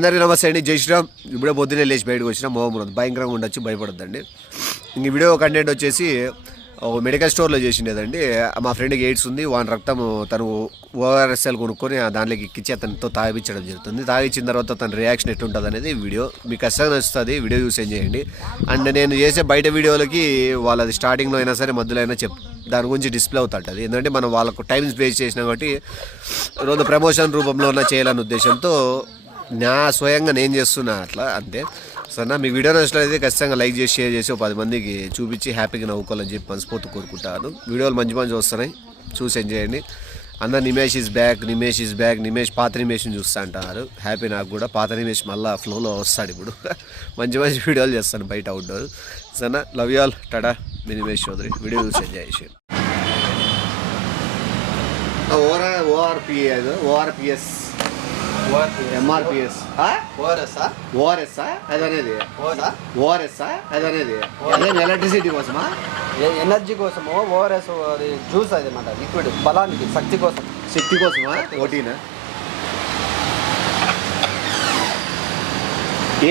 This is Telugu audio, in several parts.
అందరికీ నమస్తే అండి, జై శ్రీరామ్. ఇప్పుడే పొద్దున్నే లేచి బయటకు వచ్చిన మోహమ్మద్ భయంకరంగా ఉండొచ్చు, భయపడద్దండి. ఇంక వీడియో కంటెంట్ వచ్చేసి ఒక మెడికల్ స్టోర్లో చేసిండేదండి. మా ఫ్రెండ్కి ఎయిడ్స్ ఉంది, వాని రక్తం తను ఓఆర్ఎస్ఎల్ కొనుక్కొని దాంట్లోకి ఎక్కించి అతనితో తాగిపించడం జరుగుతుంది. తాగిచ్చిన తర్వాత తన రియాక్షన్ ఎట్లుంటుంది అనేది వీడియో మీకు ఖచ్చితంగా నచ్చుతుంది. వీడియో యూస్ చేయండి. అండ్ నేను చేసే బయట వీడియోలకి వాళ్ళది స్టార్టింగ్లో అయినా సరే మధ్యలో అయినా దాని గురించి డిస్ప్లే అవుతుంటుంది. ఎందుకంటే మనం వాళ్ళకు టైం వేస్ట్ చేసినా కాబట్టి రోజు ప్రమోషన్ రూపంలో ఉన్న చేయాలనే ఉద్దేశంతో నా స్వయంగా నేను చేస్తున్నా అట్లా అంతే. సరేనా, మీ వీడియో నచ్చినట్లయితే ఖచ్చితంగా లైక్ చేసి షేర్ చేసి 10 మందికి చూపించి హ్యాపీగా నవ్వుకోవాలని చెప్పి మనస్ఫూర్తి కోరుకుంటాను. వీడియోలు మంచి మంచి వస్తున్నాయి, చూసి ఎంజాయ్ చేయండి. అందరు నిమేష్ ఈజ్ బ్యాక్, నిమేష్ పాత నిమేష్ని చూస్తా అంటున్నారు. హ్యాపీ నాకు కూడా. పాత నిమేష్ మళ్ళీ ఫ్లోలో వస్తాడు ఇప్పుడు. మంచి మంచి వీడియోలు చేస్తాను బయట అవుట్డోర్. సరేనా, లవ్ యూ ఆల్, టాటా. మీ నిమేష్ చౌదరి. వీడియో చూసి ఎంజాయ్ చేసి ఓఆర్పిఎస్ ఎంఆర్పిఎస్ ఓఆర్ఎస్ అదనేది అదే ఎలక్ట్రిసిటీ కోసమా, ఎనర్జీ కోసము. ఓఆర్ఎస్ అది జ్యూస్ అది అన్నమాట, లిక్విడ్ బలానికి శక్తి కోసమా. ఓటీనా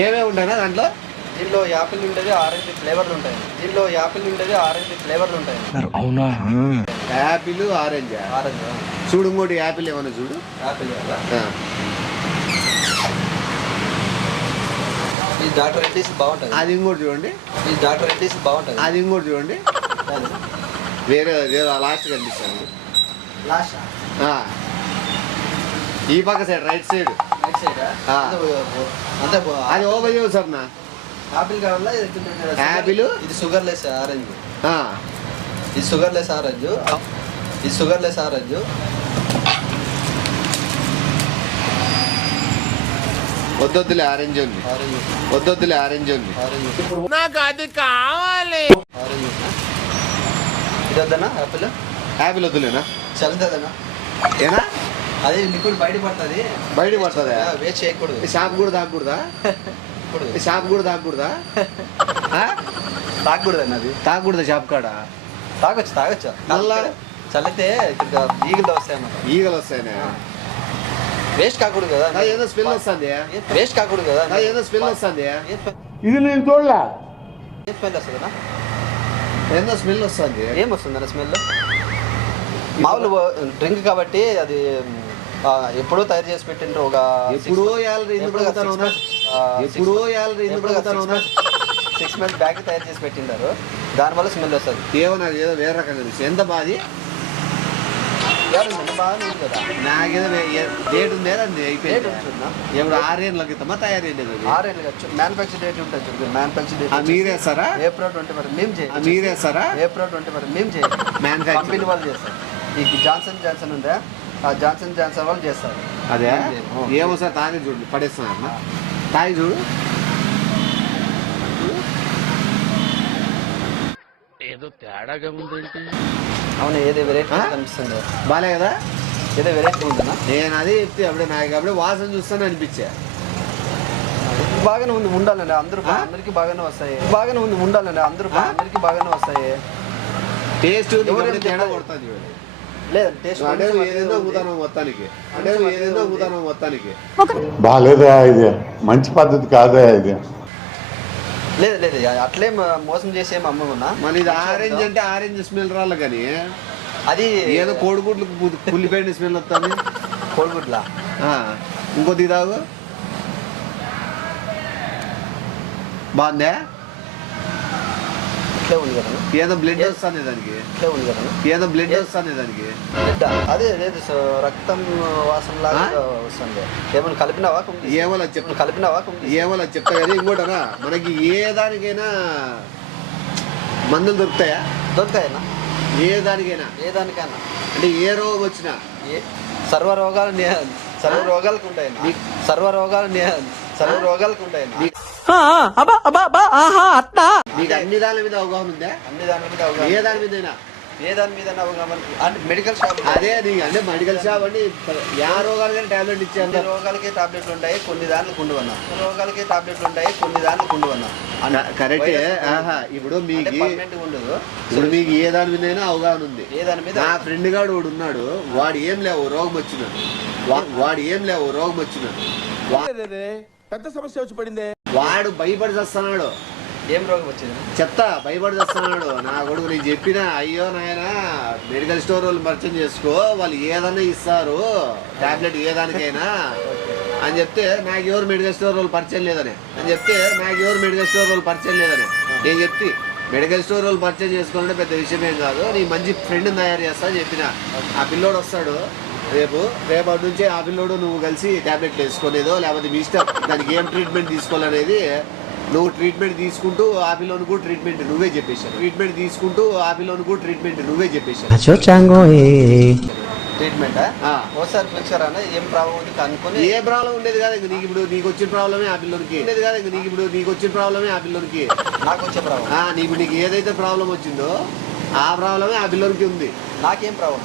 ఏమేమి ఉంటాయినా దాంట్లో? దీనిలో యాపిల్ ఉంటుంది, ఆరెంజ్ ఫ్లేవర్లు ఉంటాయి. అవునా? యాపిల్ ఆరెంజ్ చూడు. ఇంకోటి యాపిల్ ఏమన్నా చూడు. యాపిల్ ఈ డాక్టర్ రెడ్డిస్ బాగుంటుంది. అది ఇంకోటి చూడండి. ఈ డాక్టర్ రెడ్డిస్ బాగుంటుంది. అది ఇంకోటి చూడండి. వేరే లాస్ట్ కనిపిస్తుంది. లాస్ట్ ఈ పక్క సైడ్ రైట్ సైడ్ అంతే. అది ఓపెన్ చేయవు సార్. నా యాపిల్ కావాలా? యాపిల్. ఇది షుగర్లెస్ ఆరెంజ్. ఇది షుగర్లెస్ ఆరెంజ్. వద్దొద్దులే ఆరెంజ్ ఉంది. నాకు అది కావాలి. ఇది వద్దనా? యాపిల్ వద్దులేనా? చల్లుతుందనా? ఏనా? అది లిక్విడ్ బయట పడుతుంది. వేస్ట్ చేయకూడదు. షాప్ కూడా తాగకూడదా? తాగకూడదా అది? తాగకూడదా షాప్ కాడ? తాగొచ్చు. మళ్ళా చల్లితే ఈగలు వస్తాయన్నమాట. ఈగలు వస్తాయనే. వేస్ట్ కాకూడదు కదా. ఏదో స్మెల్ వస్తుంది. ఇది నేను చూడలే. ఏం స్మెల్ వస్తుందా? ఏదో స్మెల్ వస్తుంది. ఏం వస్తుందన్న స్మెల్? మామూలు డ్రింక్ కాబట్టి అది ఎప్పుడో తయారు చేసి పెట్టిండ్రు. ఒక 6 months బ్యాగ్ తయారు చేసి పెట్టిండారు. దానివల్ల స్మెల్ వస్తుంది. ఏమన్నా ఏదో వేరే రకంగా ఎంత బాది బాగానే ఉంది కదా. నాకేదో డేట్ ఉంది. అయిపోయింది. ఎప్పుడు 6 ఏళ్ళ క్రితమా తయారైంది? 6 ఏళ్ళు మ్యానుఫ్యాక్చర్ డేట్ ఉంటుంది. మ్యానుఫ్యాక్చర్ డేట్ మీరేస్తారా? April 20 మేము చేయాలి. మీరేస్తారా? April 20 మేము చేయాలి. కంపెనీ వాళ్ళు చేస్తారు. ఈ జాన్సన్ ఉందా, ఆ జాన్సన్ వాళ్ళు చేస్తారు. అదే ఏమో సార్. తాగి చూడు, పడేస్తున్నారు. తాగి చూడు. ఏదో తేడాగా ఉందేంటి? అవును, ఏదో వెరైటీ కనిపిస్తుంది. బాలే కదా? ఏదో వెరైటీ ఉందన్నా. నేను అదే చెప్తే అప్పుడే వాసన చూస్తాను అనిపించా. బాగానే ఉంది, ఉండాలండి. అందరికి బాగానే వస్తాయి. అందరికి బాగానే వస్తాయి. టేస్ట్ తేడా కొడుతుంది. లేదు, టేస్ట్ ఏదేదో ఊతాను మొత్తానికి. బాలేదా? ఇది మంచి పద్ధతి కాదా? ఇది లేదు అట్లే మోసం చేసే అమ్మకున్నా. మళ్ళీ ఇది ఆరెంజ్ అంటే ఆరెంజ్ స్మెల్ రాలే, కానీ అది ఏదో కోడిగుడ్లు కుళ్ళిపోయిన స్మెల్ వస్తుంది. కోడిగుడ్లా? ఇంకొద్ది తాగు. బాగుందా? ఇట్లే ఉంది కదా. ఏదో బ్లడ్ వస్తుంది దానికి. అదే లేదు, రక్తం వాసన లాగా వస్తుంది. ఏమైనా కలిపినావా? ఏమో చెప్తా కదా. ఇంకోటనా, మనకి ఏ దానికైనా మందులు దొరుకుతాయనా? ఏ దానికైనా అంటే ఏ రోగం వచ్చినా సర్వ రోగాలకు ఉంటాయి. నీకు అన్ని దాని మీద అవగాహన ఉందా? ఏ దాని మీద అవగాహన అంటే మెడికల్ షాప్. అదే నీకు అంటే మెడికల్ షాప్ అంటే యా రోగాలకైనా టాబ్లెట్ ఇచ్చాను. రోగాలకే టాబ్లెట్లు ఉంటాయి, కొన్ని దాంట్లో కుండువన్నా. కరెక్టే. ఇప్పుడు మీకు ఏ దాని మీద అవగాహన ఉంది. నా ఫ్రెండ్ గాడు వాడు ఉన్నాడు. వాడు ఏం లేవు రోగం వచ్చినాడు. పెద్ద సమస్య వచ్చి పడిందే. వాడు భయపడి చేస్తున్నాడు. ఏం రోగం వచ్చింది? చెత్త భయపడి చేస్తున్నాడు నా కొడుకు. నేను చెప్పిన అయ్యో నాయన మెడికల్ స్టోర్ వాళ్ళు పరిచయం చేసుకో, వాళ్ళు ఏదన్నా ఇస్తారు టాబ్లెట్ ఏ దానికైనా అని చెప్తే నాకు ఎవరు మెడికల్ స్టోర్ వాళ్ళు పరిచయం లేదని నేను చెప్తే మెడికల్ స్టోర్ వాళ్ళు పరిచయం చేసుకోవాలంటే పెద్ద విషయం ఏం కాదు, నీ మంచి ఫ్రెండ్ని తయారు చేస్తా అని చెప్పిన. ఆ పిల్లోడు వస్తాడు రేపటి నుంచి, ఆ పిల్లోడు నువ్వు కలిసి టాబ్లెట్లు వేసుకునేదో లేకపోతే మీ ఇష్టం, దానికి ఏం ట్రీట్మెంట్ తీసుకోవాలనేది నువ్వు ట్రీట్మెంట్ తీసుకుంటూ ఆ పిల్లోని కూడా ట్రీట్మెంట్ నువ్వే చెప్పేశాను. ట్రీట్మెంట్ ఒకసారి పిలిచారా? ఏం ప్రాబ్లం ఉంది కనుక్కొని. ఏ ప్రాబ్లం ఉండేది కాదు, నీకు ఇప్పుడు నీకు వచ్చిన ప్రాబ్లమే ఆ పిల్లోనికి నాకు వచ్చే ప్రాబ్లం నీకు ఏదైతే ప్రాబ్లం వచ్చిందో ఆ ప్రాబ్లమే ఆ పిల్లోనికి ఉంది. నాకేం ప్రాబ్లం?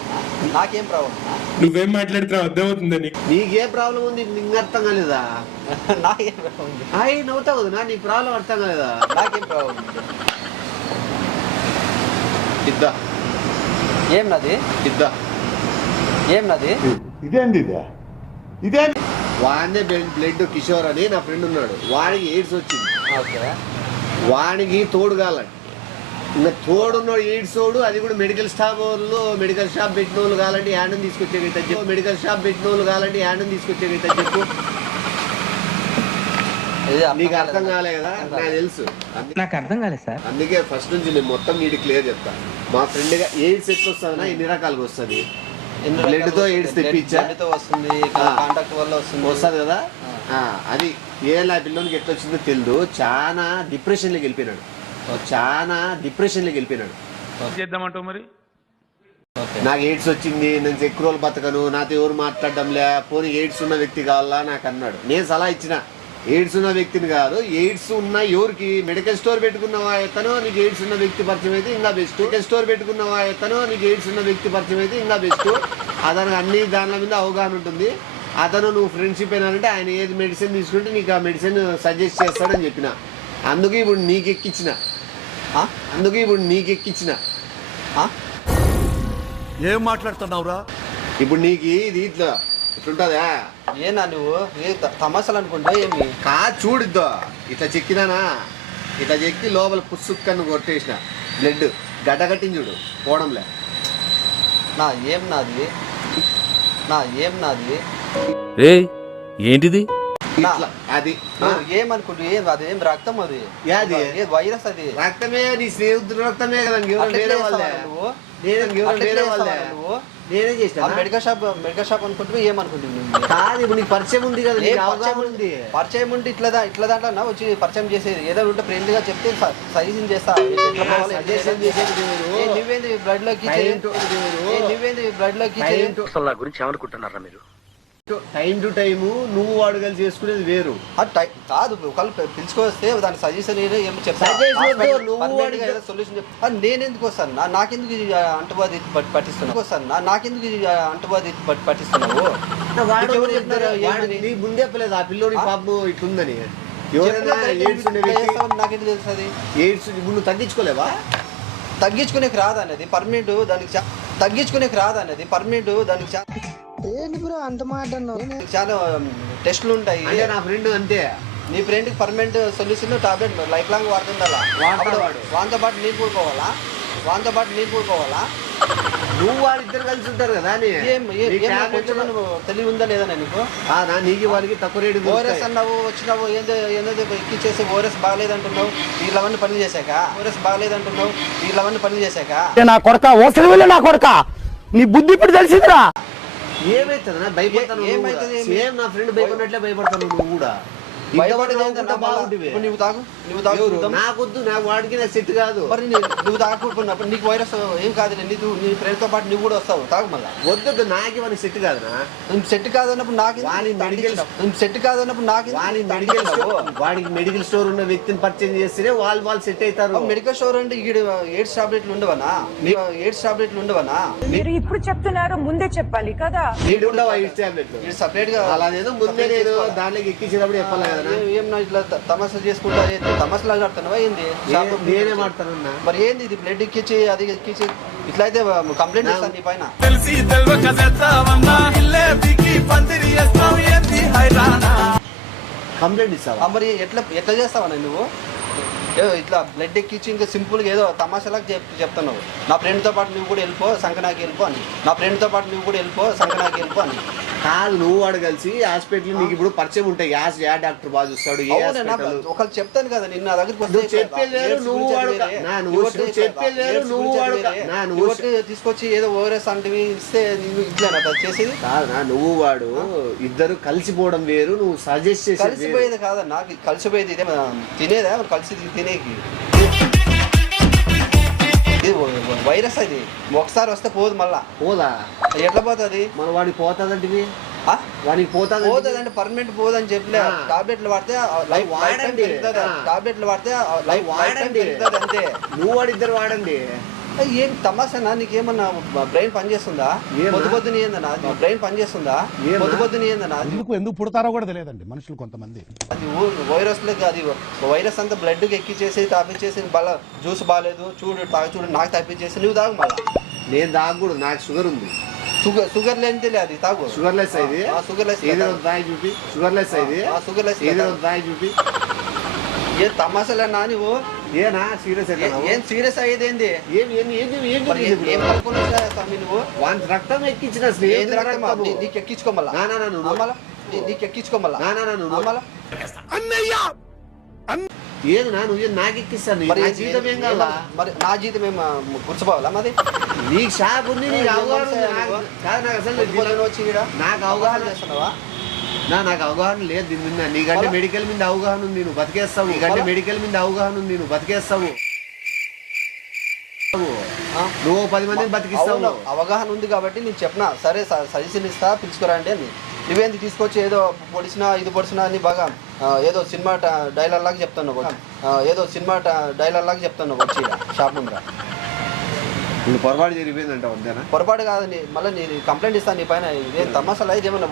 నువ్వేం మాట్లాడుతున్నావు అర్థమవుతుందా నీకు? నీకే ప్రాబ్లం ఉంది, నీకు అర్థం కాలేదా? నాకేం ప్రాబ్లం ఉంది? అయ్యి నవ్వుతావు కదా, నీకు ప్రాబ్లం అర్థం కాలేదా? నాకేం ప్రాబ్లం ఉంది? ఇద్దా ఏం నాది? ఇదేంది ఇదేంటి? వాడినే బ్లడ్ కిషోర్ అని నా ఫ్రెండ్ ఉన్నాడు, వాడికి ఎయిడ్స్ వచ్చింది. ఓకే, వాడికి తోడు కాలండి, ఇంకా తోడున్నాడు ఎయిడ్స్ తోడు. అది కూడా మెడికల్ షాప్ పెట్టిన వాళ్ళు కావాలంటే హ్యాండ్ తీసుకొచ్చేగైతే చెప్పు. నీకు అర్థం కాలే కదా? నాకు తెలుసు, నాకు అర్థం కాలేదు సార్. అందుకే ఫస్ట్ నుంచి నేను మొత్తం నీటి క్లియర్ చెప్తా. మా ఫ్రెండ్ గా ఎయిడ్స్ ఎట్లా వస్తుందన్నా ఎన్ని రకాలుగా వస్తుంది. బ్లడ్ తో ఎయిడ్స్ తెప్పించా వస్తుంది, కాంటాక్ట్ వల్ల వస్తుంది కదా. అది ఏ పిల్లోనికి ఎట్లా వచ్చిందో తెలియదు, చాలా డిప్రెషన్లోకి వెళ్ళిపోయినాడు. చేద్దామంటావు మరి? నాకు ఎయిడ్స్ వచ్చింది, నేను ఎక్కువ రోజులు బతకను, నాతో ఎవరు మాట్లాడడంలే, పోనీ ఎయిడ్స్ ఉన్న వ్యక్తి కావాలా నాకు అన్నాడు. నేను సలహా ఇచ్చిన, ఎయిడ్స్ ఉన్న వ్యక్తిని కాదు, ఎయిడ్స్ ఉన్న ఎవరికి మెడికల్ స్టోర్ పెట్టుకున్నవా ఎత్తనో నీకు ఎయిడ్స్ ఉన్న వ్యక్తి పరిచయం అయితే ఇంకా బెస్ట్. అతనికి అన్ని దానిల మీద అవగాహన ఉంటుంది. అతను నువ్వు ఫ్రెండ్షిప్ అయినారంటే ఆయన ఏది మెడిసిన్ తీసుకుంటే నీకు ఆ మెడిసిన్ సజెస్ట్ చేస్తాడని చెప్పిన. అందుకే ఇప్పుడు నీకు ఎక్కించిన ఏం మాట్లాడుతున్నావురా? ఇప్పుడు నీకు ఇది ఇట్లా ఇట్లుంటదా? ఏనా నువ్వు తమాషాలు అనుకుంటా ఏమి? చూడిద్దా ఇట్లా చెక్కినానా, ఇట్లా చెక్కి లోపల పుస్సుక్కను కొట్టేసిన, బ్లడ్ గడ్డగట్టింది చూడు పోవడంలే. ఏం నాది ఏంటిది? అది ఏమనుకుంటు? అదేం రక్తం, అది వైరస్, అది రక్తమే, నీ స్నేహితుడు రక్తమే కదా. నేనేం చేసిన మెడికల్ షాప్ అనుకుంటు ఏమనుకుంటుంది? కాదు, ఇప్పుడు నీకు పరిచయం ఉంది కదా, పరిచయం ఉంటే ఇట్లా దాంట్లో వచ్చి పరిచయం చేసేది. ఏదో ఉంటే ఫ్రెండ్ గా చెప్తే సజెషన్ చేస్తా. నువ్వేంది బ్లడ్ లోకి అసలు నా గురించి ఏమనుకుంటున్నారా మీరు? టైం టు టైము నువ్వు వాడు కలిసి చేసుకునేది వేరు కాదు. ఒకళ్ళు పిలుచుకొస్తే దాని సజెషన్ ఏమో చెప్తాను, సొల్యూషన్ చెప్తా. నేనెందుకు వస్తాను? నాకెందుకు అంటువ్యాధి పట్టిస్తున్నావు? ముందే చెప్పలేదు ఆ పిల్లోని పాపం ఇట్లుందని. నాకేంటి తెలుస్తుంది? ఎయిడ్స్ నువ్వు తగ్గించుకోలేవా? తగ్గించుకునేకి రాదనేది పర్మనెంట్, దానికి ఏంటి బ్రో అంత మాట చాలా టెస్టులు ఉంటాయి. నా ఫ్రెండ్ అంతే, నీ ఫ్రెండ్ కి permanent solution tablet life long వాడుతుండాలా. వాంతో పాటు నీకు కూడుకోవాలా. నువ్వు వాడిద్దరు కలిసి ఉంటారు కదా. తెలివి ఉందా లేదా నీకు? నీకు వాడికి తక్కువ రేటు ఓఆర్ఎస్ అన్నావు, వచ్చినావు ఏదో ఎక్కిచ్చేసి ఓఆర్ఎస్ బాగలేదంటున్నావు, వీళ్ళవన్నీ పనులు చేశాక నా కొడక ఓసరి నా కొడక నీ బుద్ధి ఇప్పుడు తెలిసిందిరా. ఏమైతుందా? భయపడతాను. సేమ్ నా ఫ్రెండ్ భయపడినట్లే భయపడతాను నువ్వు కూడా. నువ్వు నాకొద్దు, నాకు వాడికి నాకు సెట్ కాదు. మరి నువ్వు తాగుకున్నప్పుడు నీకు వైరస్ ఏం కాదు, నీ ఫ్రెండ్ తో పాటు నువ్వు కూడా వస్తావు, తాగు. మళ్ళీ వద్దు, నాకు వాడికి సెట్ కాదునా. సెట్ కాదన్నప్పుడు వాడికి మెడికల్ స్టోర్ ఉన్న వ్యక్తిని పరిచయం చేస్తేనే వాళ్ళు సెట్ అవుతారు. మెడికల్ స్టోర్ అంటే ఎయిడ్స్ టాబ్లెట్లు ఉండవనా? మీరు ఇప్పుడు చెప్తున్నారు, ముందే చెప్పాలి కదా. సపరేట్ గా అలానేదో ముందే నేను దాంట్లోకి ఎక్కించినప్పుడు చెప్పాలి కదా. ఏం ఇట్లా తమాషా చేసుకుంటా తమాషా ఆడుతున్నావా ఏంది? నేనే మాట్లాడుతున్నా. మరి ఏంది ఇది? బ్లడ్ ఎక్కించి అది ఎక్కించి ఇట్లా అయితే కంప్లైంట్ చేస్తాను నీ పైన. కంప్లైంట్ ఇస్తావా? మరి ఎట్లా చేస్తావా నువ్వు? ఏదో ఇట్లా బ్లడ్ ఎక్కించి ఇంకా సింపుల్గా ఏదో తమాషాలకు చెప్తున్నావు. నా ఫ్రెండ్తో పాటు నువ్వు కూడా వెళ్ళిపో సంకనాకి వెళ్ళిపో అని. నా ఫ్రెండ్తో పాటు నువ్వు కూడా వెళ్ళిపో సంకనాకి వెళ్ళిపో అని. కాదు, నువ్వు వాడు కలిసి హాస్పిటల్ నీకు ఇప్పుడు పరిచయం ఉంటాయి. ఏ డాక్టర్ బాగా చూస్తాడు, ఏ హాస్పిటల్ ఒకళ్ళు చెప్తాను కదా నిన్న నా దగ్గరికి వస్తే తీసుకొచ్చి ఏదో ఓఆర్ఎస్ అంటే ఇస్తే ఇట్లా చేసేది కాదు. నువ్వు వాడు ఇద్దరు కలిసిపోవడం వేరు, నువ్వు సజెస్ట్ చేసి కలిసిపోయేది కాదన్నా. కలిసిపోయేది ఇదే తినేదా కలిసి తినేకి. ఇది వైరస్ అది ఒకసారి వస్తే పోదు, మళ్ళా పోదా? ఎట్లా పోతుంది? మన వాడికి పోతుందంటే వాడికి పోతుందంటే పర్మనెంట్ పోదని చెప్పలే. టాబ్లెట్లు వాడితే లైఫ్ వాడండి, టాబ్లెట్లు వాడితే లైఫ్ వాడండి అంతే. నువ్వు వాడిద్దరు వాడండి. ఏం తమాషానా? నీకేమన్నా బ్రెయిన్ పనిచేస్తుందా? పొద్దుని ఏందన్నా బ్రెయిన్ పనిచేస్తుందా? పొద్దుని ఏందన్నా? ఎందుకు పుడతారో కూడా తెలియదండి మనుషులు కొంతమంది. అది వైరస్ అది వైరస్ అంతా బ్లడ్ ఎక్కిచ్చేసి తాపించేసి జ్యూస్ బాగాలేదు చూడు చూడు నాకు తప్పించేసి నువ్వు తాగు. మళ్ళా నేను తాగకూడదు, నాకు షుగర్ ఉంది. షుగర్ లేనితే అది తాగు. షుగర్ లెస్ ఇది, షుగర్ లెస్ చూపి. షుగర్ లెస్ ఇది, షుగర్ లెస్ చూపి. ఏ తమాషాలన్నా నువ్వు? ఏనా సీరియస్? ఏం సీరియస్ అయ్యేది ఏంది? ఏం కలుపుకున్నావు నువ్వు? వాని రక్తం ఎక్కించిన నీకు ఎక్కించుకోమల్లా నీకు ఎక్కించుకోమల్లా ఏది నువ్వు నాకు ఎక్కిస్తాను. మరి జీతం ఏం కావాలా? మరి నా జీతం ఏం కూర్చోపోవాలా? మరి నీకు షాప్ ఉంది, నీకు అవగాహన ఉంది. నాకు అసలు వచ్చి నాకు అవగాహన చేస్తున్నావా? నాకు అవగాహన లేదు దీని మీద. నీకంటే మెడికల్ మీద అవగాహన ఉంది, నువ్వు బతికేస్తావు. నీకంటే మెడికల్ మీద అవగాహన ఉంది, నువ్వు బతికేస్తావు. నువ్వు 10 మందిని బతికిస్తావు. అవగాహన ఉంది కాబట్టి నేను చెప్పినా సరే సజెషన్ ఇస్తా పిలుచుకురండి అని. నువ్వేందుకు తీసుకొచ్చి ఏదో పొడిచినా ఇది పొడిచినా అని బాగా ఏదో సినిమా డైలాగ్ లాగా చెప్తున్నావు. ఏదో సినిమా డైలాగ్ లాగా చెప్తున్నావు వచ్చి షాప్ ముందర. నువ్వు పొరపాటు జరిగిపోయిందంట వద్దానా? పొరపాటు కాదని మళ్ళీ నేను కంప్లైంట్ ఇస్తాను నీ పైన. ఇదేం తమాషాలు అయితే ఏమన్నా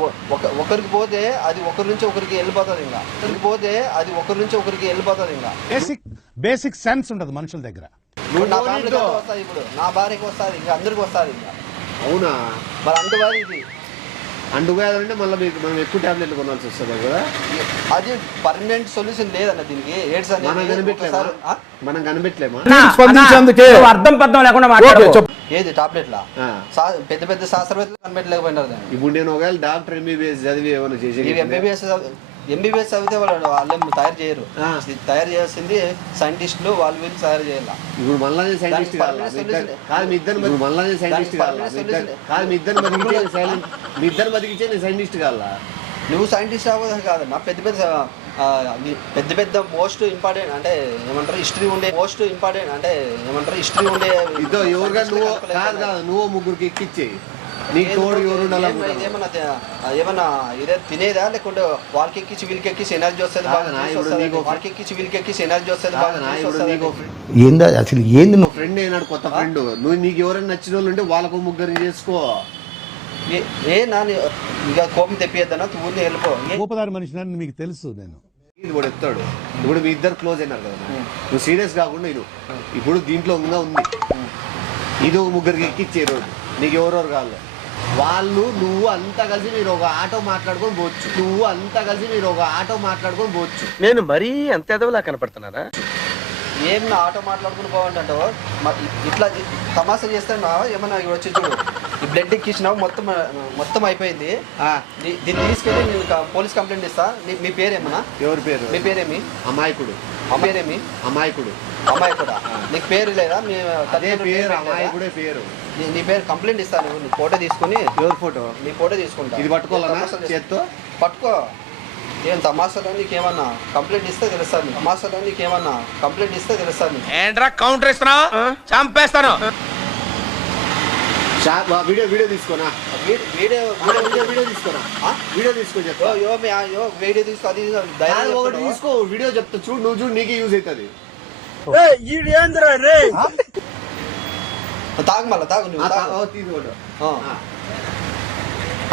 ఒకరికి పోతే అది ఒకరి నుంచి ఒకరికి వెళ్ళిపోతుంది. ఇంకా ఒకరికి పోతే అది ఒకరి నుంచి ఒకరికి వెళ్ళిపోతుంది. ఇంకా బేసిక్ సెన్స్ ఉండదు మనుషుల దగ్గర. నా ఫ్యామిలీకి వస్తుంది, ఇప్పుడు నా భార్యకి వస్తుంది, ఇంకా అందరికి వస్తుంది. ఇంకా అవునా? మరి అంటువ్యాధి ఇది. అంటువ్యాధి మళ్ళీ మీకు మనం ఎక్కువ టాబ్లెట్లు కొనాల్సి వస్తుంది కదా? అది పర్మనెంట్ సొల్యూషన్ లేదన్న దీనికి. ఎయిడ్స్ మనం కనిపెట్టలేమా? అర్థం పర్థం లేకుండా మాట్లాడు. ఏది టాబ్లెట్లా? పెద్ద పెద్ద శాస్త్రవేత్తలు కనిపెట్టలేకపోయినారు. ఇప్పుడు నేను ఒకవేళ డాక్టర్ ఎంబీబీఎస్ చదివి ఏమైనా చేసి ఎంబీబీఎస్ చదివితే వాళ్ళేం తయారు చేయరు. తయారు చేయాల్సింది సైంటిస్టులు, వాళ్ళు వీళ్ళు తయారు చేయాలి. ఇప్పుడు మళ్ళీ సైంటిస్ట్ కాదు మీ ఇద్దరు మళ్ళీ సైంటిస్ట్ కాదు మీ ఇద్దరు బతికించే నేను సైంటిస్ట్ కావాలా? నువ్వు సైంటిస్ట్ అవ్వదు కాదన్నా. పెద్ద పెద్ద మోస్ట్ ఇంపార్టెంట్ అంటే ఏమంటారు హిస్టరీ ఉండే ఇదో ఎవరుగా నువ్వు కాదు నువ్వు ముగ్గురికి ఎక్కిచ్చేయి. నీకు తోడు ఎవరు ఏమన్నా ఇదే తినేదా లేకుంటే వాళ్ళకి ఎక్కించి వీళ్ళకి ఎక్కించి ఎనర్జీ వస్తుంది, వాళ్ళకి ఎక్కించి వీళ్ళకి ఎక్కించి ఎనర్జీ వస్తుంది. ఏందా అసలు ఏంది? నువ్వు ఫ్రెండ్ అయినాడు కొత్త ఫ్రెండ్, నువ్వు నీకు ఎవరైనా నచ్చిన వాళ్ళు ఉంటే వాళ్ళకు ముగ్గురు చేసుకో. ఇక కోపం తెప్పియద్దన్నా, ఊరిని వెళ్ళిపో. గోపదారి మనిషి మీకు తెలుసు. నేను ఇది కూడా ఎత్తాడు. ఇప్పుడు మీ ఇద్దరు క్లోజ్ అయినారు కదా, నువ్వు సీరియస్ కాకుండా ఇది ఇప్పుడు దీంట్లో ఉంది. ఇది ముగ్గురికి ఎక్కిచ్చే రోజు నీకు ఎవరెవరు కావాలి వాళ్ళు నువ్వు అంతా కలిసి మీరు ఒక ఆటో మాట్లాడుకొని పోవచ్చు. నేను మరీ అంత ఎదవలా కనపడుతున్నారా? ఏం నా ఆటో మాట్లాడుకుని పోవంటావు? ఇట్లా తమాషా చేస్తాను ఏమన్నా వచ్చి చూడు. ఈ బ్లడ్ ఎక్కించినావు మొత్తం అయిపోయింది. దీన్ని తీసుకెళ్ళి నేను పోలీస్ కంప్లైంట్ ఇస్తా. మీ పేరేమన్నా? ఎవరి పేరు? మీ పేరేమి? అమాయకుడు. పేరేమి? అమాయకుడా? నీకు పేరు లేదా? అమాయకుడే పేరు. నీ పేరు కంప్లైంట్ ఇస్తాను. నీ ఫోటో తీసుకుని. ఎవరి ఫోటో? నీ ఫోటో తీసుకుంటా. ఇది పట్టుకోవాలన్నా చేత్తో? పట్టుకో. ఏం తమాషాలో నీకేమన్నా కంప్లైంట్ ఇస్తే తెలుస్తాను. ఏంట్రా కౌంటర్ ఇస్తున్నావు? చంపేస్తాను. వీడియో తీసుకోనా? వీడియో తీసుకో చెప్తా. వీడియో తీసుకో. అది ఒకటి తీసుకో, వీడియో చెప్తా చూడు. నువ్వు చూడు, నీకే యూజ్ అవుతుంది. తాగు మళ్ళా తాగు.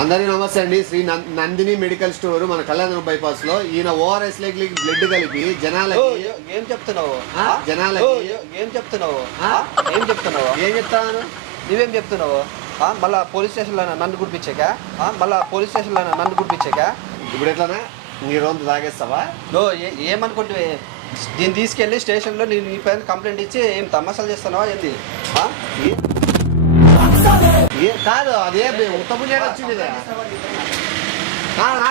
అందరికీ నమస్తే అండి. శ్రీ నందిని మెడికల్ స్టోర్ మన కళ్యాణ బైపాస్ లో. ఈయన ఓఆర్ఎస్ లకి బ్లడ్ కలిపి జనాలకి ఏం చెప్తున్నావు? నువ్వేం చెప్తున్నావు? మళ్ళా పోలీస్ స్టేషన్ లో నన్ను గుడిపించాక ఇప్పుడు ఎట్లానా ఈ రోజు తాగేస్తావా? ఏమనుకుంటే దీన్ని తీసుకెళ్ళి స్టేషన్లో నేను నీ పైన కంప్లైంట్ ఇచ్చి ఏం తమాషాలు చేస్తున్నావా ఏంది? కాదు అదే ఉత్తపుణ్యాలు వచ్చింది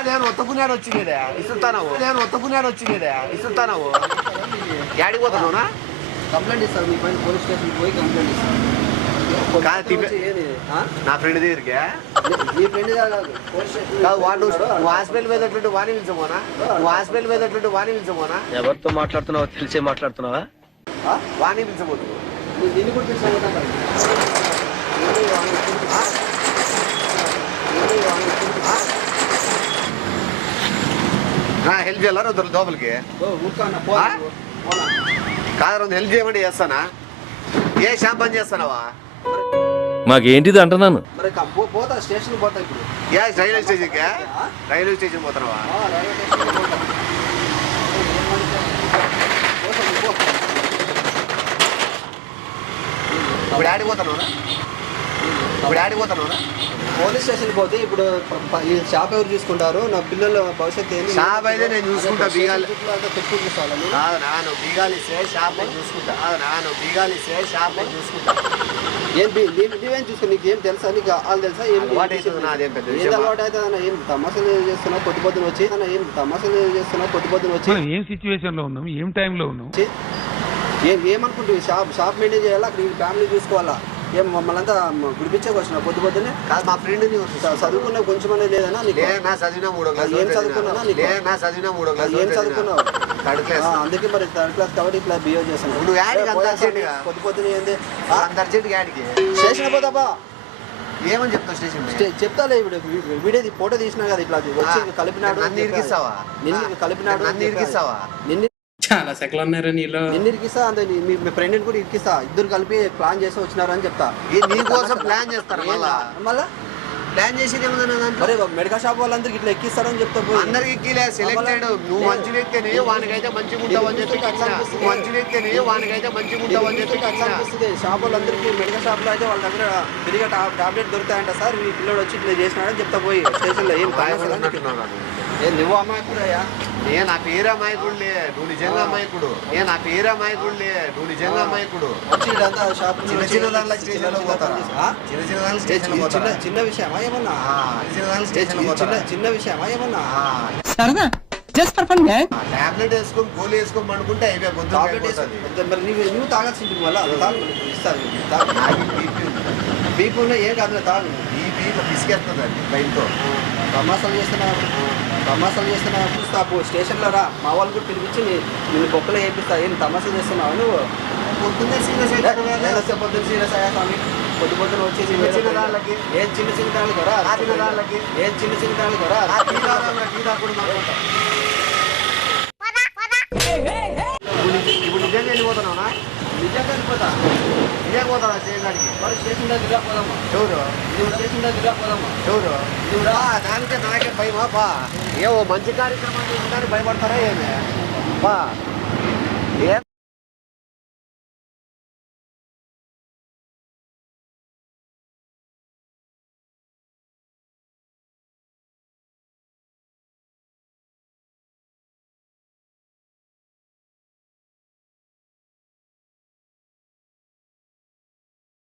నేను ఉత్తపుణ్యాలు వచ్చింది ఇస్తున్నావు నేను ఉత్తపుణ్యాలు వచ్చింది ఇస్తున్నావు యాడికి పోతున్నావునా? కంప్లైంట్ ఇస్తాను మీ పైన పోలీస్ స్టేషన్కి పోయి కంప్లైంట్ ఇస్తాను. నా ఫ్రెండ్ దగ్గరికి మీ ఫ్రెండ్ కాదు పోలీస్ స్టేషన్ వాడు హాస్పిటల్ పోయేటట్టు వాణి పిలిచమోనా? హాస్పిటల్ పోయేటట్టు వాణి పిలిచమోనా? ఎవరితో మాట్లాడుతున్నావో తెలిసే మాట్లాడుతున్నావా? వాణి పిలిచబోతు నిన్ను కూడా పిలిచాను. హెల్ప్ చేయాలా రోజు లోపలికి? కాదు రోజు హెల్ప్ చేయమంటే చేస్తానా? ఏ షాంప్ పని చేస్తానావా? మాకేంటిది అంటున్నాను. మరి పోతా స్టేషన్ పోతా ఇప్పుడు. ఏ రైల్వే స్టేషన్కి? రైల్వే స్టేషన్ పోతున్నావా? రైల్వే స్టేషన్ పోతా. ఇప్పుడు ఆడికి పోతున్నావునా? ఇప్పుడు ఆడికి పోతున్నావునా? పోలీస్ స్టేషన్ పోతే ఇప్పుడు ఈ షాప్ ఎవరు చూసుకుంటారు? నా పిల్లల భవిష్యత్తు ఏంది? షాప్ అయితే నేను చూసుకుంటా. బీగాలి తెచ్చుకుంటాను. కాదు నాను బీగాలు ఇస్తే షాప్ నేను చూసుకుంటా. కాదు నాను బీగాలు ఇస్తే షాప్ నేను చూసుకుంటా. నువ్వేం చూసుకో, నీకు ఏం తెలుసా? నీకు వాళ్ళు తెలుసా? ఏం అలవాటు అవుతుంది నాదేం పెద్ద ఏం విషయం. అలవాటు అవుతుంది? ఏం తమాషాలు చేస్తున్నావు? పొద్దు పొద్దున వచ్చి ఏం తమాషాలు చేస్తున్నావు? పొద్దు పొద్దున వచ్చి ఏం సిచ్యువేషన్ లో ఉన్నాం, ఏం టైంలో ఉన్నాం? ఏమనుకుంటుంది? షాప్ మెయింటైన్ చేయాలా, అక్కడ ఫ్యామిలీ చూసుకోవాలా? ఏం మమ్మల్ని అంతా గుడిపించే వచ్చిన పొద్దు పొద్దునే? కాదు మా ఫ్రెండ్ని చదువుకున్నావు కొంచెం అనేది లేదన్నా నీకు? నా చదివినా 3వ క్లాస్. ఏం చదువుకున్నానా నీకు? నా చదివినా 3వ క్లాస్. ఏం చదువుకున్నావు? Third class. అందుకే మరి థర్డ్ క్లాస్ కాబట్టి ఇట్లా బిహేవ్ చేస్తున్నావు. నువ్వు యాడికి అంత అర్జెంట్గా? పొద్దు పొద్దున ఏంది అంత అర్జెంట్గా యాడికి? స్టేషన్ పోతావా? ఏమని చెప్తావు స్టేషన్? చెప్తాలే ఇప్పుడు వీడియో ఫోటో తీసినా కదా ఇట్లా వచ్చి కలిపినాడు. నన్ను ఇరికిస్తావా? నిన్ను కలిపినాడు. నన్ను ఇరికిస్తావా? చాలా సెకలు ఉన్నారా నీలో? నిన్ను ఇరికిస్తా, అంతే మీ ఫ్రెండ్ని కూడా ఇరికిస్తా. ఇద్దరు కలిపి ప్లాన్ చేసి వచ్చినారు అని చెప్తా. నీకోసం ప్లాన్ చేస్తారు మళ్ళా ప్లాన్ చేసేది ఏమన్నా? మరి మెడికల్ షాప్ వాళ్ళందరికి ఇట్లా ఎక్కిస్తారని చెప్తా. పోయి అందరికి సెలెక్టెడ్. నువ్వు మంచి వ్యక్తిని వానికైతే మంచిగా ఉంటావని చెప్పి నువ్వు మంచి వ్యక్తిని వానికైతే మంచిగా ఉంటావని చెప్పి అనిపిస్తుంది. షాప్ వాళ్ళందరికీ మెడికల్ షాప్ లో అయితే వాళ్ళ దగ్గర తిరిగి టాబ్లెట్ దొరుకుతాయంట. సార్ ఈ పిల్లడు వచ్చి ఇట్లా చేసినాడని చెప్తా. పోయి స్టేషన్ లో ఏం నువ్వు అమ్మాయికుడయ్యా? నా పేరు అమాయకుడులే, నువ్వు నిజంగా అమాయకుడు. నా పేరు అమాయకుడులే, నువ్వు నిజంగా అమాయకుడు. వచ్చి ఇదంతా షాప్ చిన్న చిన్న దాంట్లో స్టేషన్లో పోతారా? చిన్న చిన్న దాంట్లో స్టేషన్లో పోతారా? చిన్న విషయమా ఏమన్నా? చిన్న దాంట్లో స్టేషన్లో పోతారా? చిన్న విషయమా ఏమన్నా? టాబ్లెట్ వేసుకొని గోళీ వేసుకొని పండుకుంటే అయిపోయి పొద్దున్న టాబ్లెట్ మరి నువ్వు తాగాల్సింది మళ్ళీ ఇస్తాను. బీపీ ఉన్నా ఏం కాదు తాగు. ఈ బీపీ పిసికేస్తుందండి బయటతో. తమాసాలు చేస్తున్నా చూస్తా. స్టేషన్లో రా, మా వాళ్ళు కూడా పిలిపించి నిన్ను బొక్కలో వేపిస్తా. ఏం తమాసాలు చేస్తున్నావు నువ్వు? పొద్దున్నే సీరియస్ అయితే పొద్దున్న సీరియస్ అయ్యా స్వామి. పొద్దు పొద్దున వచ్చేసి చిన్న దాళ్ళకి ఏం చిన్న చిన్న దానికి కూడా చిన్న దాళ్ళకి ఏం చిన్న చిన్న దానికి కూడా టీ తాకుండా ఇప్పుడు నిజంగా వెళ్ళిపోతున్నావునా? నిజంగా వెళ్ళిపోతా. నిజంగా పోతావా చేయడానికి? మరి స్టేషన్ దగ్గర పోదామా? ఎవరు నువ్వు స్టేషన్ దగ్గర పోదామా? ఎవరు దానికే నాకే భయమా? బా ఏవో మంచి కార్యక్రమాలు ఉండడానికి భయపడతారా ఏమి? బా